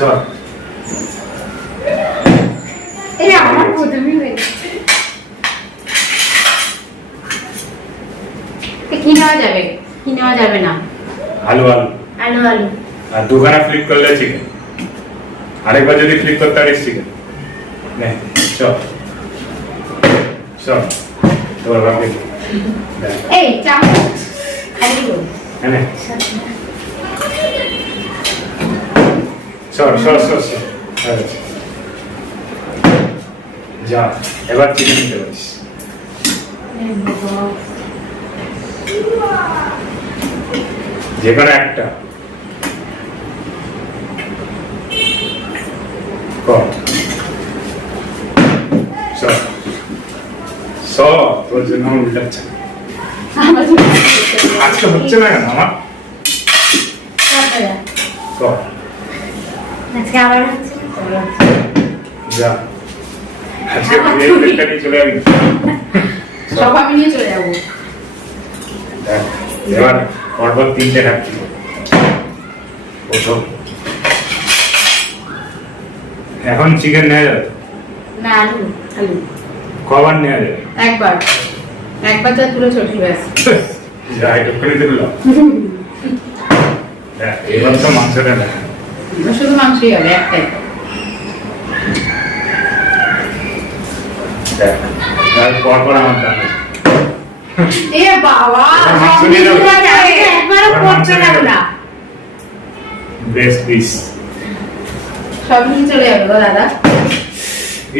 চল এই আমার প্রথমই হয়ে গেছে। কি নেওয়া যাবে কি নেওয়া যাবে না? আলু আলু আলু আলু আর দুখানা ফ্লিপ করলে চিকেন, আরেকবার যদি ফ্লিপ করতে পারিস চিকেন নে চল চল তোর বাকি এই চামচ খালি বল নে চল চল চল চল যা এবার চিকেন নিতে পারিস। যে কোনো একটা কর চল সব তোর জন্য আমার উল্টাচ্ছে আজকে হচ্ছে না কেন আমার কর আজকে আবার হচ্ছে যা আজকে প্লেটটা নিয়ে চলে যাবি সব আমি নিয়ে চলে যাবো। দেখ এবার পরপর তিনটে রাখছি প্রথম এখন চিকেন নেওয়া যাবে না আলু আলু কবার নেওয়া যাবে একবার একবার যা তুলে চটি ব্যাস যা এটা করে দিলাম দেখ এবার তো মাংসটা দেখ শুধু মাংসই হবে একটাই দেখ তার পরপর আমার দাম এ বাবা মাংস নিয়ে যাবে একবারও পড়ছে না বেস্ট পিস সব নিয়ে চলে যাবে গো দাদা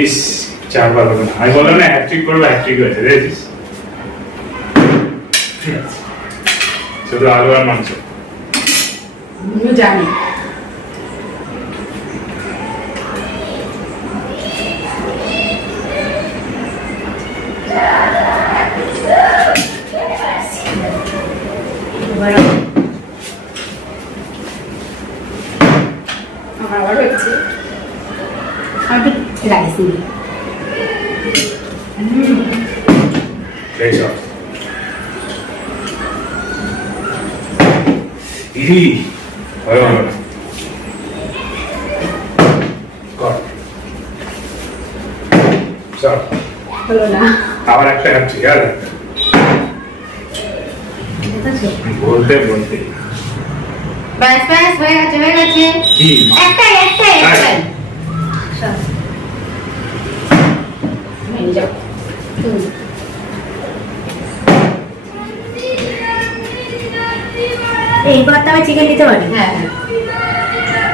ইস চারবার হবে না আমি বললাম না হ্যাট্রিক করবো হ্যাট্রিক হয়েছে দেখেছিস শুধু আলু আর মাংস আমিও জানি আমার আবার হচ্ছে আমি রাইস নিই এই সব ইরি ভালো ভালো কর চল হলো না আবার একটা হ্যাট্রিক আর একটা বলতে বলতে ব্যাস ব্যাস হয়ে গেছে কি একটাই মেনে যাও এইবার তো আমি চিকেন দিতে পারি হ্যাঁ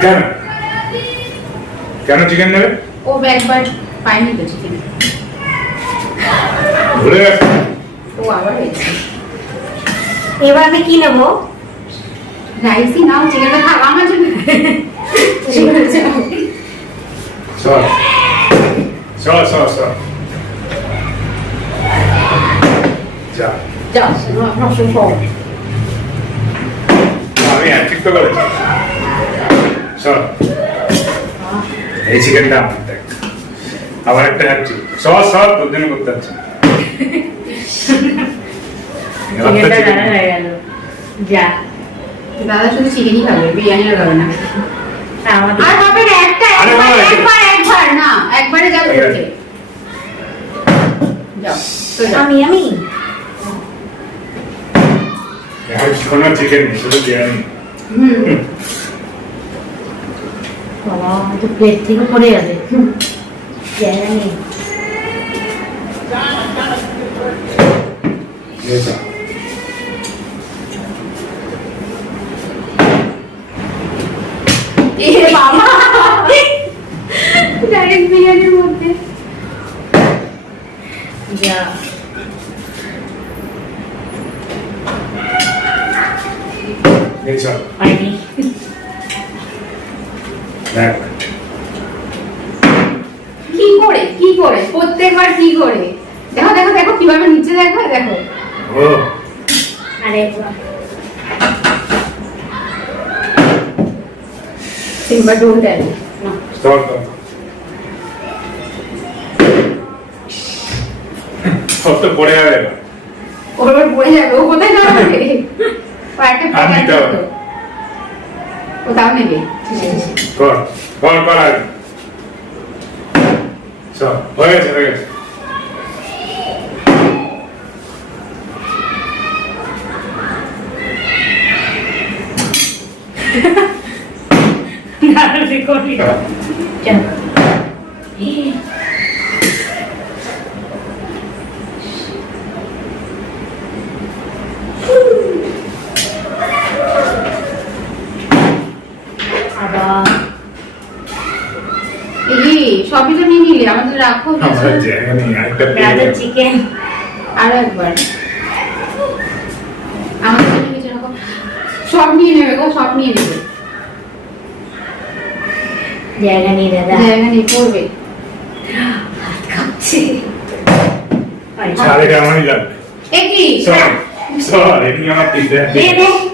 কেন কেন চিকেন নেবে ও একবার পাইনি তো চিকেন ভুলে গেছে ও আবার হয়েছে এবার আমি কি নেব? রাইসই নাও চিকেনটা খাও আমার জন্য চল চল চল চল যা যাও নষ্ট করো আমি হ্যাট্রিক তো করেছি চল এই চিকেনটা আমার দেখ আবার একটা হ্যাট্রিক সব সব তোর জন্য করতে হচ্ছে চিকেনটা রান্না হয়ে গেল যা দাদা শুধু চিকেনই খাবে বিরিয়ানি আর খাবে না আমাদের আর হবে না একটা একবার না একবারে যাবে ওকে যাও তো যাও আমি এখন কোনো চিকেন নেই শুধু বিরিয়ানি বাবা তো প্লেট থেকে পড়ে যাবে জায়গা নেই এ বাবা ডাইরেক্ট বিরিয়ানির মধ্যে যা এই চল পাইনি দেখ কি করে প্রত্যেকবার কি করে দেখো দেখো দেখো কিভাবে নিচে দেখো দেখো ও আরে সিম্বা ডোন্ট টেল না স্টপ সব তো পড়ে যাবে ওর পড়ে যাবে ও কোথায় যাবে ও একটা আমি প্যাকেট দাও। ও দাও নেবে কর কর কর আগে চল হয়ে গেছে হয়ে গেছে সবই তো নিয়ে নিলে আমাদের রাখো আমার জায়গা নেই আরেকটা ব্রাদার চিকেন আরো একবার আমাদের জন্য কিছু রাখো সব নিয়ে নেবে গো সব নিয়ে নেবে জায়গা নেই দাদা জায়গা নেই পড়বে হাত কাঁপছে সাড়ে আমারই লাগবে এ কি চল চল এটি আমার তিনটে দে দে